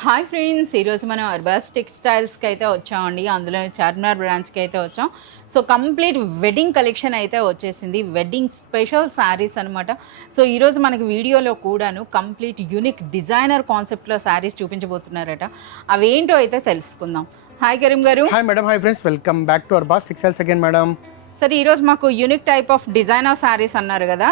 Hi friends, ఈరోజు మనం అర్బాస్ టెక్స్టైల్స్కి అయితే వచ్చామండి. అందులో చార్మినార్ బ్రాంచ్కి అయితే వచ్చాం. సో కంప్లీట్ వెడ్డింగ్ కలెక్షన్ అయితే వచ్చేసింది. వెడ్డింగ్ స్పెషల్ శారీస్ అనమాట. సో ఈరోజు మనకి వీడియోలో కూడాను కంప్లీట్ యూనిక్ డిజైనర్ కాన్సెప్ట్లో శారీస్ చూపించబోతున్నారట. అవేంటో అయితే తెలుసుకుందాం. హాయ్ కరీం గారు. Hi madam. Hi friends, welcome back to Arbaz textiles again madam. సరే, ఈరోజు మాకు unique type of designer saris అన్నారు కదా,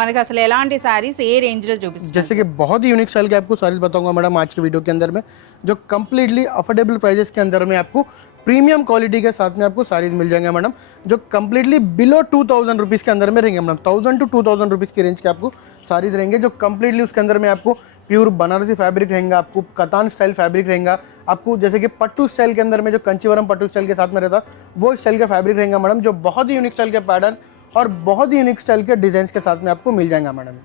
మనకి అసలు ఎలాంటి సారీస్ ఏ రేంజ్ లో చూపిస్తారు? जैसे कि बहुत ही यूनिक स्टाइल के आपको सारीज बताऊंगा मैडम आज के वीडियो के अंदर में, जो कम्प्लीटली अफोर्डेबल प्राइजेस के अंदर में आपको प्रीमियम क्वालिटी के साथ में आपको सारीज मिल जाएंगे मैडम, जो कम्प्लीटली बिलो 2000 रुपीज़ के अंदर में रहेंगे मैडम. 1000 to 2000 रुपीज़ की रेंज के आपको सारीज रहेंगे, जो कम्प्लीटली उसके अंदर में आपको प्योर बनारसी फैब्रिक रहेगा, आपको कतान स्टाइल फैब्रिक रहेगा, आपको जैसे कि पट्टू स्टाइल के अंदर में जो कंचीवरम पट्टू स्टाइल के साथ में रहता वो स्टाइल का फैब्रिक रहेगा मैडम, जो बहुत ही यूनिक स्टाइल के पैटर्न और बहुत ही यूनिक स्टाइल के डिजाइन के साथ में आपको मिल जाएगा मैडम.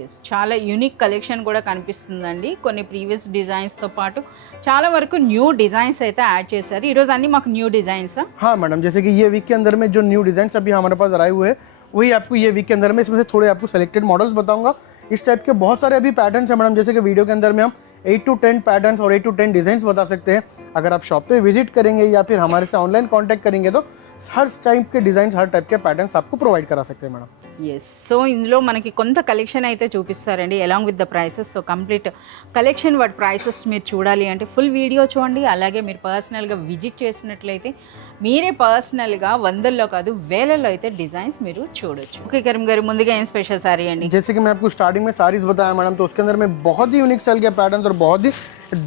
ఎస్, చాలా యూనిక్ కలెక్షన్ కూడా కనిపిస్తుందండి. కొన్ని ప్రీవియస్ డిజైన్స్తో పాటు చాలా వరకు న్యూ డిజైన్స్ అయితే యాడ్ చేశారు. ఈరోజు అన్ని మాకు న్యూ డిజైన్స్. हाँ मैडम, जैसे कि ये वीक के अंदर में जो न्यू डिजाइन अभी हमारे पास आए हुए हैं वही आपको ये वीक के अंदर में इसमें से थोड़े आपको सेलेक्टेड मॉडल्स बताऊंगा. इस टाइप के बहुत सारे अभी पैटर्न्स हैं मैडम, जैसे कि वीडियो के अंदर में हम 8 to 10 पैटर्न्स और 8 to 10 डिजाइन बता सकते हैं. अगर आप शॉप पे विजिट करेंगे या फिर हमारे से ऑनलाइन कांटेक्ट करेंगे तो हर टाइप के डिजाइन हर टाइप के पैटर्न्स आपको प्रोवाइड करा सकते हैं मैडम. ఎస్, సో ఇందులో మనకి కొంత కలెక్షన్ అయితే చూపిస్తారండి along with the prices. So complete collection వాటి ప్రైసెస్ మీరు చూడాలి అంటే ఫుల్ వీడియో చూడండి. అలాగే మీరు పర్సనల్గా విజిట్ చేసినట్లయితే మీరే పర్సనల్గా వందల్లో కాదు వేలల్లో అయితే డిజైన్స్ మీరు చూడొచ్చు. ఓకే కరీం గారు, ముందుగా ఏం స్పెషల్ సారీ అండి? जैसे कि मैं आपको स्टार्टिंग में सारीज बताया मैडम, तो उसके अंदर में बहुत ही यूनिक स्टाइल के पैटर्न्स और बहुत ही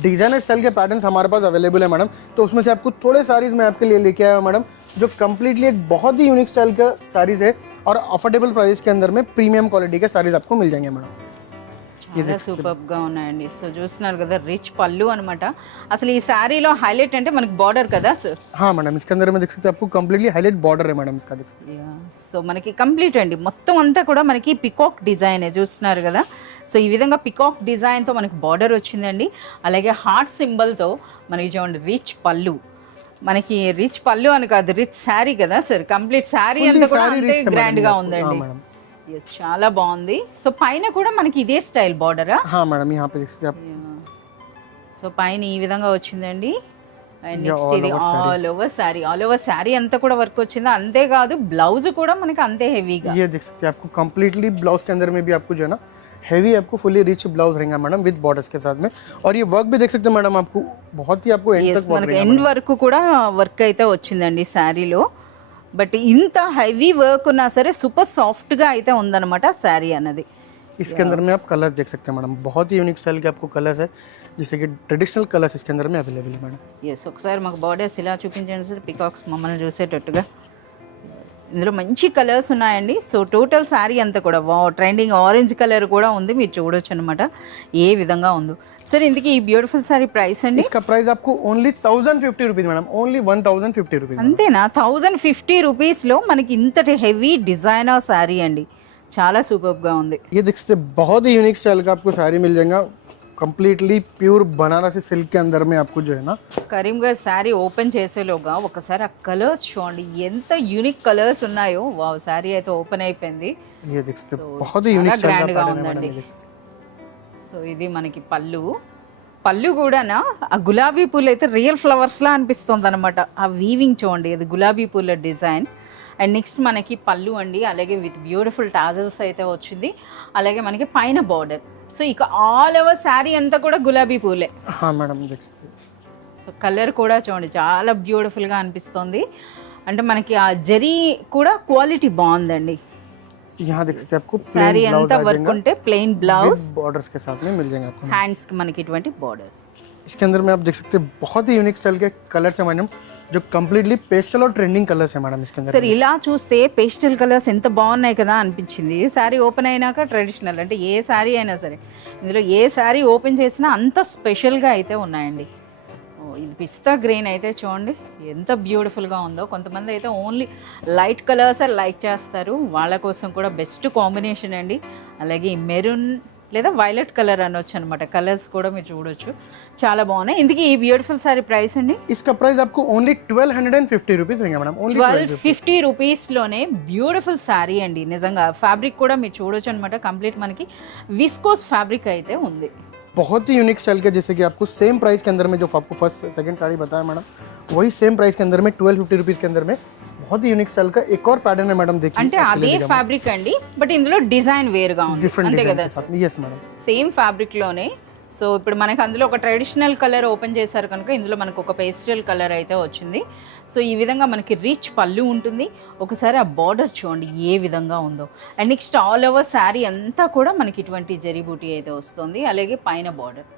डिजाइनर स्टाइल के पैटर्न्स हमारे पास अवेलेबल है मैडम. तो उसमें से आपको थोड़े सारीज मैं आपके लिए लेके आया हूँ मैडम, जो कम्प्लीटली एक बहुत ही यूनिक स्टाइल का सारीज है और अफोर्डेबल प्राइस के अंदर में प्रीमियम क्वालिटी के सारीज आपको मिल जाएंगे मैडम. చాలా సూపర్గా ఉన్నాయండి. సో చూస్తున్నారు కదా, రిచ్ పళ్ళు అనమాట. అసలు ఈ శారీలో హైలైట్ అంటే మనకి బార్డర్ కదా సార్? हाँ मैडम, इसके अंदर में देख सकते हैं आपको कम्प्लीटली हाईलाइट बॉर्डर है मैडम इसका, देख सकते हैं. సో మనకి కంప్లీట్ అండి మొత్తం అంతా కూడా మనకి పికాక్ డిజైన్ చూస్తున్నారు కదా. సో ఈ విధంగా పికాక్ డిజైన్తో మనకి బార్డర్ వచ్చిందండి. అలాగే హార్ట్ సింబల్తో మనకి చూడండి రిచ్ పళ్ళు. మనకి రిచ్ పళ్ళు అని కాదు, రిచ్ శారీ కదా సార్. కంప్లీట్ శారీ అంతా కూడా అంతే గ్రాండ్గా ఉందండి. ఎస్, చాలా బాగుంది. సో పైన కూడా మనకి ఇదే స్టైల్ బార్డరా? हाँ मैडम, यहाँ पे देख सकते हैं आप. సో పైన ఈ విధంగా వచ్చిందండి. అండ్ నెక్స్ట్ ఇది ఆల్ ఓవర్ శారీ అంతా కూడా వర్క్ వచ్చింది. అంతేకాదు బ్లౌజ్ కూడా మనకి అంతే హెవీగా. ये देख सकते हैं आपको कम्प्लीटली ब्लाउज के अंदर में भी आपको जो है ना हैवी आपको फुली रिच ब्लाउज रहेगा मैडम विद बॉर्डर्स के साथ में. और ये वर्क भी देख सकते हैं मैडम, आपको बहुत ही आपको एंड तक మనకి ఎండ్ వరకు కూడా వర్క్ అయితే వచ్చిందండి శారీలో. బట్ ఇంత హెవీ వర్క్ ఉన్నా సరే సూపర్ సాఫ్ట్గా అయితే ఉందన్నమాట శారీ అన్నది. इसके अंदर में आप कलर्स देख सकते हैं मैडम, बहुत ही यूनिक स्टाइल के आपको कलर्स है, जैसे कि ट्रेडिशनल कलर्स इसके अंदर में अवेलेबल है मैडम. ఎస్, ఒకసారి మాకు బార్డర్స్ ఇలా చూపించండి సార్, పికాక్స్ మమ్మల్ని చూసేటట్టుగా. ఇందులో మంచి కలర్స్ ఉన్నాయండి. సో టోటల్ శారీ అంతా కూడా ట్రెండింగ్ ఆరెంజ్ కలర్ కూడా ఉంది, మీరు చూడొచ్చు అనమాట ఏ విధంగా ఉందో. సరే, ఇందుకు ఈ బ్యూటిఫుల్ శారీ ప్రైస్ అండి? इसका प्राइस आपको only 1050 rupees madam, only 1050 rupees. అంతేనా? 1050 రూపీస్లో మనకి ఇంతటి హెవీ డిజైనర్ శారీ అండి. చాలా సూపర్గా ఉంది. ये देख सकते हैं बहुत ही यूनिक स्टाइल का आपको साड़ी मिल जाएगा, कंप्लीटली प्योर बनारसी सिल्क के अंदर में आपको जो है ना. కరీం గారు శారీ ఓపెన్ చేసేలోగా ఒకసారి ఆ కలర్స్ చూడండి, ఎంత యూనిక్ కలర్స్ ఉన్నాయో. వావ్, శారీ అయితే ఓపెన్ అయిపోయింది. ये देख सकते हैं बहुत ही यूनिक स्टाइल का గ్రాండ్గా पैटर्न है ఉందండి. मैडम, ये देख सकते हैं. సో ఇది మనకి పళ్ళు కూడానా ఆ గులాబీ పూలు అయితే రియల్ ఫ్లవర్స్లా అనిపిస్తుంది అనమాట. ఆ వీవింగ్ చూడండి, అది గులాబీ పూల డిజైన్. అండ్ నెక్స్ట్ మనకి పళ్ళు అండి, అలాగే విత్ బ్యూటిఫుల్ టాజల్స్ అయితే వచ్చింది. అలాగే మనకి పైన బార్డర్. సో ఇక ఆల్ ఓవర్ శారీ అంతా కూడా గులాబీ పూలే. हाँ मैडम, देख सकते हैं. సో కలర్ కూడా చూడండి చాలా బ్యూటిఫుల్గా అనిపిస్తుంది. అంటే మనకి ఆ జరీ కూడా క్వాలిటీ బాగుందండి. यहाँ देख सकते हैं आपको శారీ प्लेन అంతా ब्लाउज आ వర్క్ ఉంటే ప్లెయిన్ బ్లౌజ్, बॉर्डर्स के साथ में मिल जाएंगे आपको. హ్యాండ్స్ కి మనకి ఇటువంటి బార్డర్స్. इसके अंदर में आप देख सकते हैं बहुत ही यूनिक स्टाइल के कलर्स है मैडम, जो कम्प्लीटली पेस्टल और ट्रेंडिंग कलर्स है मैडम इसके अंदर. సరే, ఇలా చూస్తే పేస్టల్ కలర్స్ ఎంత బాగున్నాయి కదా అనిపించింది. శారీ ఓపెన్ అయినాక ట్రెడిషనల్ అంటే ఏ శారీ అయినా సరే ఇందులో ఏ శారీ ఓపెన్ చేసినా అంత స్పెషల్గా అయితే ఉన్నాయండి. ఇది పిస్తా గ్రీన్ అయితే చూడండి ఎంత బ్యూటిఫుల్గా ఉందో. కొంతమంది అయితే ఓన్లీ లైట్ కలర్స్ లైక్ చేస్తారు, వాళ్ళ కోసం కూడా బెస్ట్ కాంబినేషన్ అండి. అలాగే మెరూన్ లేదా వైలెట్ కలర్ అనొచ్చు అనమాట. కలర్స్ కూడా మీరు చూడొచ్చు, చాలా బాగున్నాయి. ఇందుకు ఈ బ్యూటిఫుల్ సారీ ప్రైస్ అండి? इसका प्राइस आपको ओनली 1250 रुपीस रहेगा मैडम, ओनली 1250 రూపీస్లోనే బ్యూటిఫుల్ శారీ అండి. నిజంగా ఫ్యాబ్రిక్ కూడా మీరు చూడొచ్చు అనమాట. కంప్లీట్ మనకి విస్కోస్ ఫ్యాబ్రిక్ అయితే ఉంది. बहुत ही यूनिक स्टाइल के, जैसे कि आपको सेम प्राइस के अंदर में जो आपको फर्स्ट सेकंड साड़ी बताया मैडम, वही सेम प्राइस के अंदर में 1250 रुपीज़ के अंदर में बहुत ही यूनिक स्टाइल का एक और पैटर्न है मैडम, देखिए అంటే అదే ఫ్యాబ్రిక్ అండి, బట్ ఇందులో డిజైన్ వేరుగా ఉంది डिफरेंट అంతే डिजाइन కదా के साथ में। यस मैडम, సేమ్ ఫ్యాబ్రిక్ లోనే. సో ఇప్పుడు మనకి అందులో ఒక ట్రెడిషనల్ కలర్ ఓపెన్ చేశారు కనుక ఇందులో మనకు ఒక పేస్టల్ కలర్ అయితే వచ్చింది. సో ఈ విధంగా మనకి రిచ్ పళ్ళు ఉంటుంది. ఒకసారి ఆ బార్డర్ చూడండి ఏ విధంగా ఉందో. And next all over sari అంతా కూడా మనకి ఇటువంటి జరీ బూటీ అయితే వస్తుంది. అలాగే పైన బార్డర్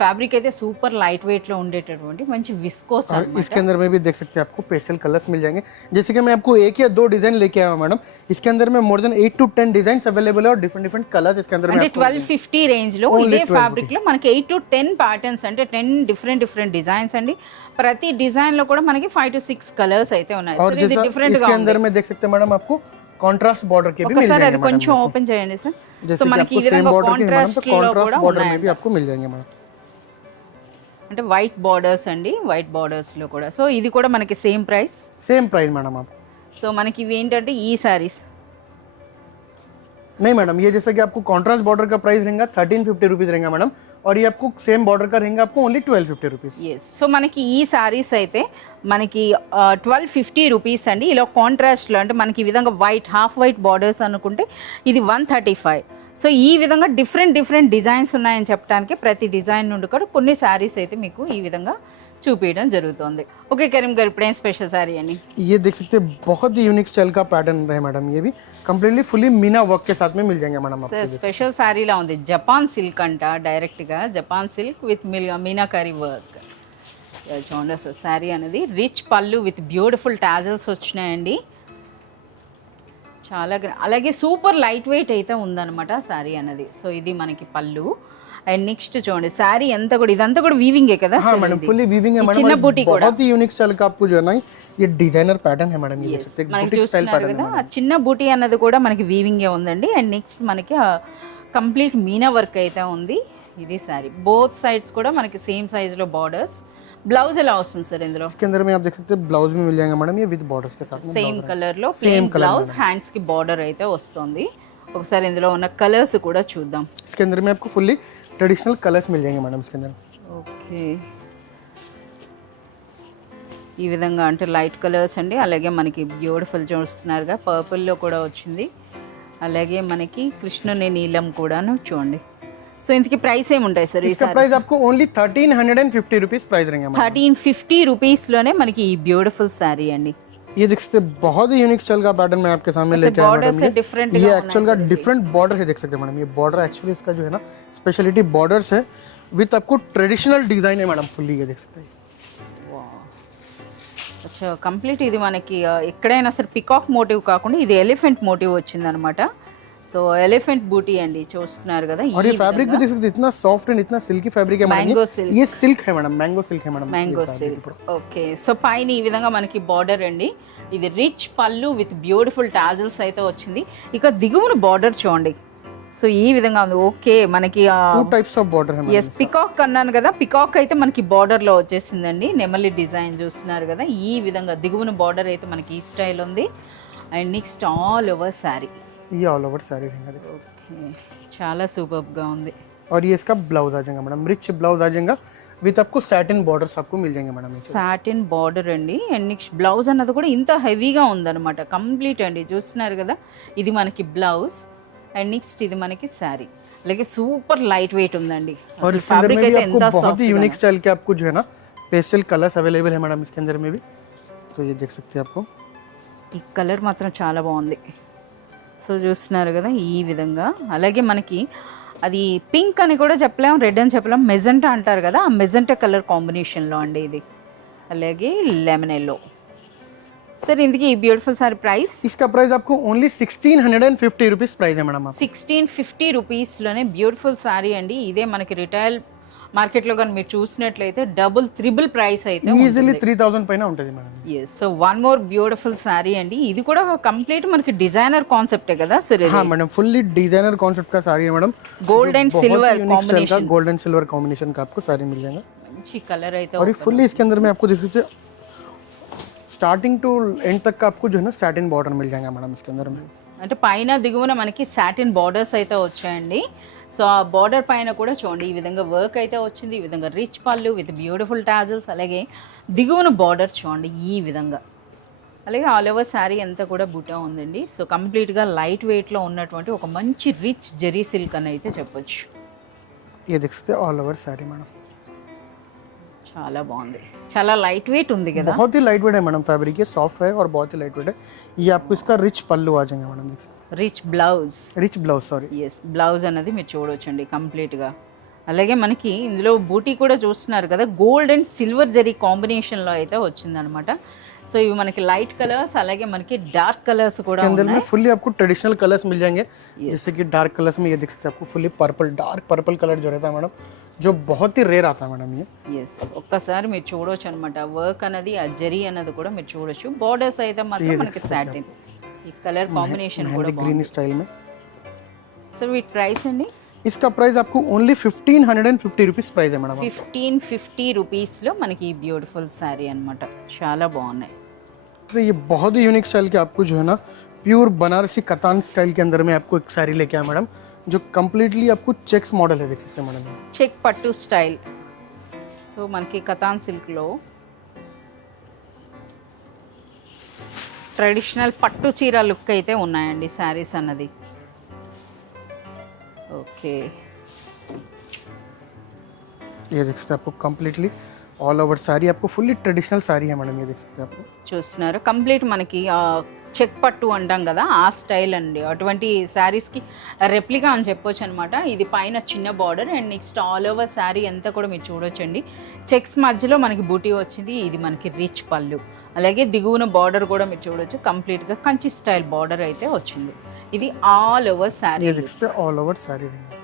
ఫ్యాబ్రిక్ అయితే సూపర్ లైట్ వెయిట్ లో ఉండేటటువంటి మంచి విస్కోస్. और इसके अंदर में भी देख सकते हैं आपको पेस्टल कलर्स मिल जाएंगे, जैसे कि मैं आपको एक या दो डिजाइन लेके आया हूं मैडम। इसके अंदर में more than 8 to 10 designs available है और डिफरेंट डिफरेंट कलर्स इसके अंदर में అంటే आपको 1250 రేంజ్ లో Only ఇదే 1250. ఫ్యాబ్రిక్ లో మనకి 8 to 10 ప్యాటర్న్స్, అంటే 10 డిఫరెంట్ డిజైన్స్ అండి. ప్రతి డిజైన్ లో కూడా మనకి 5 to 6 కలర్స్ అయితే ఉన్నాయి. और సో ఇది जैसा డిఫరెంట్ గా इसके ఉంది. अंदर में देख सकते हैं मैडम आपको कॉन्ट्रास्ट बॉर्डर के भी मिल ఒకసారి जाएंगे అది मैडम। కొంచెం ఓపెన్ చేయండి సార్. जैसे సో कि మనకి ఈ आपको सेम విధంగా बॉर्डर के मैडम, కాంట్రాస్ట్ तो లో कॉन्ट्रास्ट కూడా बॉर्डर में ఉన్నాయి. भी आपको मिल जाएंगे मैडम। అంటే వైట్ బార్డర్స్ అండి, వైట్ బార్డర్స్ లో కూడా. సో ఇది కూడా మనకి same price. Same price madam आप। సో మనకి ఇవి ఏంటంటే ఈ సారీస్ नहीं मैडम, ये जैसे कि आपको कॉन्ट्रास्ट बॉर्डर का प्राइस रहेगा 1350 रुपीज़ रहेगा मैडम, और ये आपको सेम बॉर्डर का रहेगा आपको ओनली 1250 रुपीज़। ఎస్. సో మనకి ఈ సారీస్ అయితే మనకి 1250 రూపీస్ అండి. ఇలా కాంట్రాస్ట్లో అంటే మనకి ఈ విధంగా వైట్ హాఫ్ వైట్ బార్డర్స్ అనుకుంటే ఇది 135. సో ఈ విధంగా డిఫరెంట్ డిజైన్స్ ఉన్నాయని చెప్పడానికి ప్రతి డిజైన్ నుండి కూడా కొన్ని శారీస్ అయితే మీకు ఈ విధంగా చూపించడం జరుగుతుంది. ఓకే కరీం గారు, ఇప్పుడు ఏం స్పెషల్ శారీ అండి? ये देख सकते हैं बहुत ही यूनिक स्टाइल का पैटर्न है मैडम, ये भी कम्प्लीटली फुली मीना वर्क के साथ में मिल जाएंगे मैडम आपको। స్పెషల్ శారీలా ఉంది. జపాన్ సిల్క్ అంట, డైరెక్ట్గా Japan silk with meenakari work. చూడండి అసలు శారీ అనేది రిచ్ పళ్ళు విత్ బ్యూటిఫుల్ టాజల్స్ వచ్చినాయండి. చాలా అలాగే సూపర్ లైట్ వెయిట్ అయితే ఉందన్నమాట శారీ అనేది. సో ఇది మనకి పళ్ళు. అండ్ నెక్స్ట్ చూడండి శారీ అంతా కూడా ఇదంతా కూడా వీవింగే కదా? हाँ मैडम, फुली वीविंग है मैडम, చిన్న और బూటీ కూడా बहुत ही यूनिक स्टाइल का आपको जो है ना ये डिजाइनर पैटर्न है मैडम, ये देख सकते हैं మనకి बुटीक स्टाइल చూస్తున్నారు पैटर्न కదా, है ఆ చిన్న బూటీ అన్నది కూడా మనకి వీవింగే ఉందండి. అండ్ నెక్స్ట్ మనకి కంప్లీట్ మీనా వర్క్ అయితే ఉంది. ఇది శారీ బోత్ సైడ్స్ కూడా మనకి సేమ్ సైజ్ లో బార్డర్స్. బ్లౌజ్ ఎలా వస్తుంది సార్ ఇందులో? इसके अंदर में आप देख सकते हैं ब्लाउज भी मिल जाएगा मैडम, ये विद बॉर्डर्स के साथ में। సేమ్ కలర్ లో ప్లెయిన్ బ్లౌజ్, హ్యాండ్స్ కి బార్డర్ అయితే వస్తుంది. ఒకసారి ఇందులో ఉన్న కలర్స్ కూడా చూద్దాం. इसके अंदर में आपको फुली ट्रेडिशनल कलर्स मिल जाएंगे मैडम इसके अंदर। ఓకే, ఈ విధంగా అంటే లైట్ కలర్స్ అండి. అలాగే మనకి బ్యూటిఫుల్ చూస్తున్నారుగా పర్పుల్లో కూడా వచ్చింది. అలాగే మనకి కృష్ణుని నీలం కూడాను చూడండి. సో ఇంతకి ప్రైస్ ఏముంటాయి సార్? ఈ इसका प्राइस आपको ओनली 1350 रुपीज़ प्राइस रहेंगे मैडम। 1350 రూపీస్లోనే మనకి ఈ బ్యూటిఫుల్ శారీ అండి. ये देख सकते हैं बहुत ही यूनिक स्टाइल का पैटर्न मैं आपके सामने लेके आया बॉर्डर मैडम। से डिफरेंट ये एक्चुअल का डिफरेंट बॉर्डर है, देख सकते हैं मैडम। ये बॉर्डर एक्चुअली इसका जो है ना स्पेशलिटी बॉर्डर्स है विथ आपको ट्रेडिशनल डिजाइन है मैडम, फुल्ली ये देख सकते हैं। అచ్చా, కంప్లీట్ ఇది మనకి ఎక్కడైనా సరే పికాక్ మోటివ్ కాకుండా ఇది ఎలిఫెంట్ మోటివ్ వచ్చిందనమాట. సో ఎలిఫెంట్ బూటీ అండి, చూస్తున్నారు కదా. और ये फैब्रिक भी देख सकते हैं, इतना सॉफ्ट एंड इतना सिल्की फैब्रिक है मैडम। मैंगो सिल्क, ये सिल्क है मैडम, मैंगो सिल्क है madam, mango silk. Okay, so పైన ఈ విధంగా మనకి బార్డర్ అండి. ఇది రిచ్ పళ్ళు విత్ బ్యూటిఫుల్ టాజల్స్ అయితే వచ్చింది. ఇక దిగువన బార్డర్ చూడండి. సో ఈ విధంగా ఉంది. ఓకే, మనకి टू टाइप्स ऑफ बॉर्डर है मैडम। ఎస్, పికాక్ అన్నాను కదా, పికాక్ అయితే మనకి బార్డర్ లో వచ్చేసిందండి. నెమలి డిజైన్ చూస్తున్నారు కదా. ఈ విధంగా దిగువన బార్డర్ అయితే మనకి ఈ స్టైల్ ఉంది. And next all over sari, ये ऑल ओवर साड़ी रहेगा देख सकते हैं। చాలా సూపర్ గా ఉంది. और ये इसका ब्लाउज आ जाएगा मैडम, रिच ब्लाउज आ जाएगा विथ आपको सैटिन बॉर्डर्स आपको मिल जाएंगे मैडम। సాటిన్ బార్డర్ అండి. అండ్ నెక్స్ట్ బ్లౌజ్ అన్నది కూడా ఇంత హెవీగా ఉందన్నమాట. కంప్లీట్ అండి, చూస్తున్నారు కదా. ఇది మనకి బ్లౌజ్. అండ్ నెక్స్ట్ ఇది మనకి శారీ. అలాగే సూపర్ లైట్ వెయిట్ ఉందండి. और इसके अंदर में भी आपको बहुत ही यूनिक स्टाइल के आपको जो है ना पेस्टल कलर्स अवेलेबल है मैडम इसके अंदर में भी। तो ये देख सकते हैं आपको, ఈ కలర్ మాత్రం చాలా బాగుంది. సో చూస్తున్నారు కదా ఈ విధంగా. అలాగే మనకి అది పింక్ అని కూడా చెప్పలేం, రెడ్ అని చెప్పలేం, మెజెంటా అంటారు కదా, ఆ మెజెంటా కలర్ కాంబినేషన్లో అండి ఇది. అలాగే లెమన్ ఎల్లో. సార్ ఇందుకు ఈ బ్యూటిఫుల్ సారీ ప్రైస్? इसका प्राइस आपको ओनली 1650 रुपीज़ प्राइस है मैडम। 1650 రూపీస్లోనే బ్యూటిఫుల్ సారీ అండి. ఇదే మనకి రిటైల్ మార్కెట్లో కానీ మీరు చూసినట్లయితే డబుల్ త్రిబుల్ ప్రైస్ అయితే ఈజీలీ 3000 పైన ఉంటుంది madam. Yes. So one more beautiful sari అండి. ఇది కూడా కంప్లీట్ మనకి డిజైనర్ కాన్సెప్టే కదా సార్? हाँ मैडम, फुल्ली डिजाइनर कॉन्सेप्ट का साड़ी है madam. Gold and silver combination, gold and silver combination का आपको साड़ी मिल जाएगा। మంచి కలర్ అయితే. और ये फुल्ली इसके अंदर में आपको देख सकते स्टार्टिंग टू एंड तक का आपको जो है ना सैटिन बॉर्डर मिल जाएगा मैडम इसके अंदर में। అంటే పైన దిగువన మనకి సాటిన్ బార్డర్స్ అయితే వచ్చాయండి. సో ఆ బార్డర్ పైన కూడా చూడండి ఈ విధంగా వర్క్ అయితే వచ్చింది, ఈ విధంగా రిచ్ పళ్ళు విత్ బ్యూటిఫుల్ టాజిల్స్, అలాగే దిగువన బార్డర్ చూడండి ఈ విధంగా, అలాగే ఆల్ ఓవర్ శారీ అంతా కూడా బుటా ఉందండి. సో కంప్లీట్గా లైట్ వెయిట్లో ఉన్నటువంటి ఒక మంచి రిచ్ జెరీ సిల్క్ అని అయితే చెప్పొచ్చు. ये देख सकते हैं ऑल ओवर साड़ी मैडम, చాలా బాగుంది, చాలా లైట్ వెయిట్ ఉంది కదా. बहुत ही लाइट वेट है मैडम, फैब्रिक ये सॉफ्ट है और बहुत ही लाइट वेट है. ये आपको इसका रिच पल्लू आ जाएगा मैडम, देख सकते రిచ్ బ్లౌజ్, हैं rich blouse sari. Yes blouse అనేది మీరు చూడొచ్చండి కంప్లీట్గా. అలాగే మనకి ఇందులో బూటీ కూడా చూస్తున్నారు కదా, గోల్డ్ అండ్ సిల్వర్ జరీ కాంబినేషన్లో అయితే వచ్చిందనమాట. సో ఇవి మనకి లైట్ కలర్స్, అలాగే మనకి డార్క్ కలర్స్ కూడా इसके अंदर में ఉన్నాయి. फुल्ली आपको ट्रेडिशनल कलर्स मिल जाएंगे. जैसे कि डार्क कलर्स में ये देख सकते हैं आपको fully purple, dark purple colour जो रहता है मैडम, जो बहुत ही रेयर आता है मैडम ये. ఎస్ ఒక్కసారి మీరు చూడొచ్చు అనమాట, వర్క్ అనేది ఆ జరీ అనేది కూడా మీరు చూడొచ్చు. బార్డర్స్ అయితే మాత్రం మనకి సాటిన్, ఈ కలర్ కాంబినేషన్ కూడా मेहंदी ग्रीन स्टाइल में. సో వీటి ప్రైస్ అండి इसका प्राइस आपको ओनली 1550 रुपीज़ प्राइस है मैडम. 1550 రూపీస్లో మనకి ఈ బ్యూటిఫుల్ శారీ అనమాట, చాలా బాగున్నాయి. तो ये बहुत ही यूनिक स्टाइल के आपको जो है ना प्योर बनारसी कतान स्टाइल के अंदर में आपको एक साड़ी लेके आया मैडम, जो कम्प्लीटली आपको चेक्स मॉडल है, देख सकते हैं मैडम. చెక్ పట్టు స్టైల్. సో మనకి కతాన్ సిల్క్లో ట్రెడిషనల్ పట్టు చీర లుక్ అయితే ఉన్నాయండి శారీస్ అన్నది. ఓకే ये देख सकते हैं आपको कम्प्लीटली ऑल ओवर साड़ी, आपको फुल्ली ट्रेडिशनल साड़ी है मैडम, ये देख सकते हैं आपको. చూస్తున్నారు కంప్లీట్ మనకి చెక్ పట్టు అంటాం కదా ఆ స్టైల్ అండి. అటువంటి శారీస్కి రెప్లికా అని చెప్పొచ్చు అనమాట. ఇది పైన చిన్న border and next all over sari అంతా కూడా మీరు చూడొచ్చండి. చెక్స్ మధ్యలో మనకి బూటీ వచ్చింది, ఇది మనకి రిచ్ పళ్ళు, అలాగే దిగువన బార్డర్ కూడా మీరు చూడొచ్చు, కంప్లీట్గా కంచి స్టైల్ బార్డర్ అయితే వచ్చింది. ఇది ఆల్ ఓవర్ శారీ. ये देख सकते हैं ऑल ओवर साड़ी रहेंगे.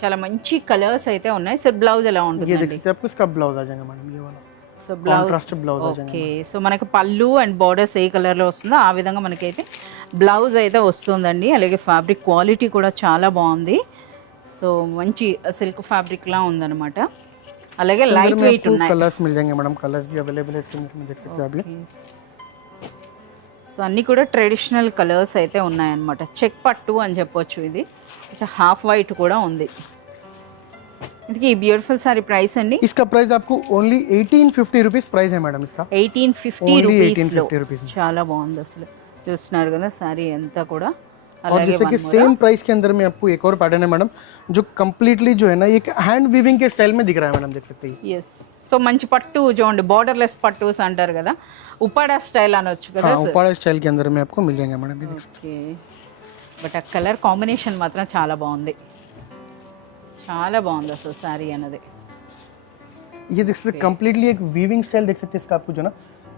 చాలా మంచి కలర్స్ అయితే ఉన్నాయి. సార్ బ్లౌజ్ ఎలా ये देख ఉంటుంది? सकते हैं आपको इसका ब्लाउज आ जाएगा मैडम, ये वाला సో బ్లౌజ్ कॉन्ट्रास्ट ब्लाउज आ जाएगा. ఓకే. సో మనకి పళ్ళు అండ్ బార్డర్స్ ఏ కలర్లో వస్తుందో ఆ విధంగా మనకైతే బ్లౌజ్ అయితే వస్తుందండి. అలాగే ఫ్యాబ్రిక్ క్వాలిటీ కూడా చాలా బాగుంది. సో మంచి సిల్క్ ఫ్యాబ్రిక్లా ఉందన్నమాట. అలాగే इसके अंदर లైట్ में వెయిట్ आपको ఉన్నాయి. कलर्स मिल जाएंगे मैडम, कलर्स भी अवेलेबल है इसके अंदर में, देख सकते हैं आप ये. సో అన్నీ కూడా ట్రెడిషనल కలర్స్ అయితే ఉన్నాయన్నమాట. చెక్ పట్టు అని చెప్పొచ్చు. ఇది హాఫ్ వైట్ కూడా ఉంది. ఇందుకే ఈ బ్యూటిఫుల్ సారీ ప్రైస్ అండి इसका प्राइस आपको ओनली 1850 रुपीज़ प्राइस है मैडम इसका. 1850 Only రూపీస్లో 1850 rupees. చాలా బాగుంది. అసలు చూస్తున్నారు కదా సారీ అంతా కూడా. और అలాగే जैसे कि सेम प्राइस के अंदर में आपको एक और पैटर्न है मैडम, जो कम्प्लीटली जो है ना एक हैंड वीविंग के स्टाइल में दिख रहा है मैडम, देख सकते हैं. ఎస్. సో మంచి పట్టు చూడండి, బార్డర్లెస్ పట్టుస్ అంటారు కదా, ఉప్పాడా స్టైల్ అనొచ్చు కదా. हाँ उपाड़ा स्टाइल के अंदर में आपको मिल जाएंगे मैडम, ये देख सकते ఓకే. బట్ ఆ కలర్ కాంబినేషన్ మాత్రం చాలా బాగుంది, చాలా బాగుంది అసలు శారీ అన్నది. हैं. ये देख सकते हैं कम्प्लीटली एक वीविंग स्टाइल देख सकते हैं इसका, आपको जो ना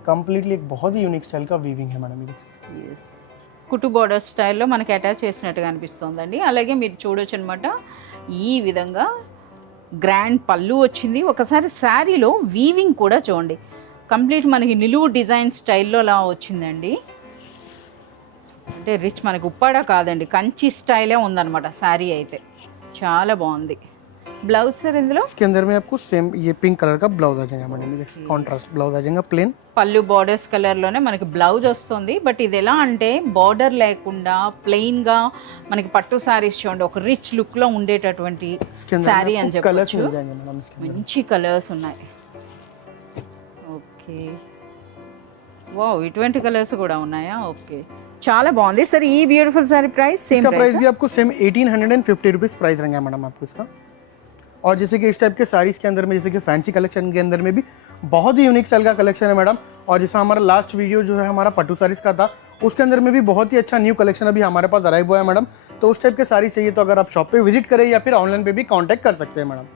कम्प्लीटली एक बहुत ही यूनिक स्टाइल का वीविंग है मैडम, ये देख सकते हैं. ఎస్. కుటు బార్డర్ స్టైల్లో మనకి అటాచ్ చేసినట్టుగా అనిపిస్తుందండి. అలాగే మీరు చూడొచ్చు అనమాట, ఈ విధంగా గ్రాండ్ పళ్ళు వచ్చింది. ఒకసారి శారీలో వీవింగ్ కూడా చూడండి, కంప్లీట్ మనకి నిలువు డిజైన్ స్టైల్లో అలా వచ్చిందండి. అంటే రిచ్ మనకి ఉప్పాడా కాదండి, కంచి స్టైలే ఉందన్నమాట శారీ అయితే. చాలా బాగుంది. బ్లౌజ్ సార్ ఇందులో इसके अंदर में आपको सेम ये पिंक कलर का ब्लाउज आ जाएगा मैडम, ये देख सकते हैं कॉन्ट्रास्ट ब्लाउज आ जाएगा प्लेन. పళ్ళు బార్డర్స్ కలర్లోనే మనకి బ్లౌజ్ వస్తుంది. బట్ ఇది ఎలా అంటే బార్డర్ లేకుండా ప్లెయిన్గా మనకి పట్టు శారీస్ చూడండి ఒక రిచ్ లుక్లో ఉండేటటువంటి इसके अंदर శారీ में అని आपको कलर्स చెప్పొచ్చు. मिल जाएंगे मैडम इसके अंदर. మంచి కలర్స్ ఉన్నాయి. ఓకే. వావ్, ఇటువంటి కలర్స్ కూడా ఉన్నాయా? ఓకే, చాలా బాగుంది. సరే ఈ బ్యూటిఫుల్ సారీ ప్రైస్ సేమ్ इसका प्राइस ప్రైస్? भी आपको सेम 1850 रुपीज़ प्राइस रहेंगे मैडम आपको इसका. और जैसे कि इस टाइप के साड़ीज़ के अंदर में जैसे कि फैंसी कलेक्शन के अंदर में भी बहुत ही यूनिक स्टाइल का कलेक्शन है मैडम. और जैसा हमारा लास्ट वीडियो जो है हमारा पट्टू साड़ीज़ का था, उसके अंदर में भी बहुत ही अच्छा न्यू कलेक्शन अभी हमारे पास अराइव हुआ है मैडम. तो उस टाइप के साड़ी चाहिए तो अगर आप शॉप पे विजिट करें या फिर ऑनलाइन पे भी कांटेक्ट कर सकते हैं मैडम.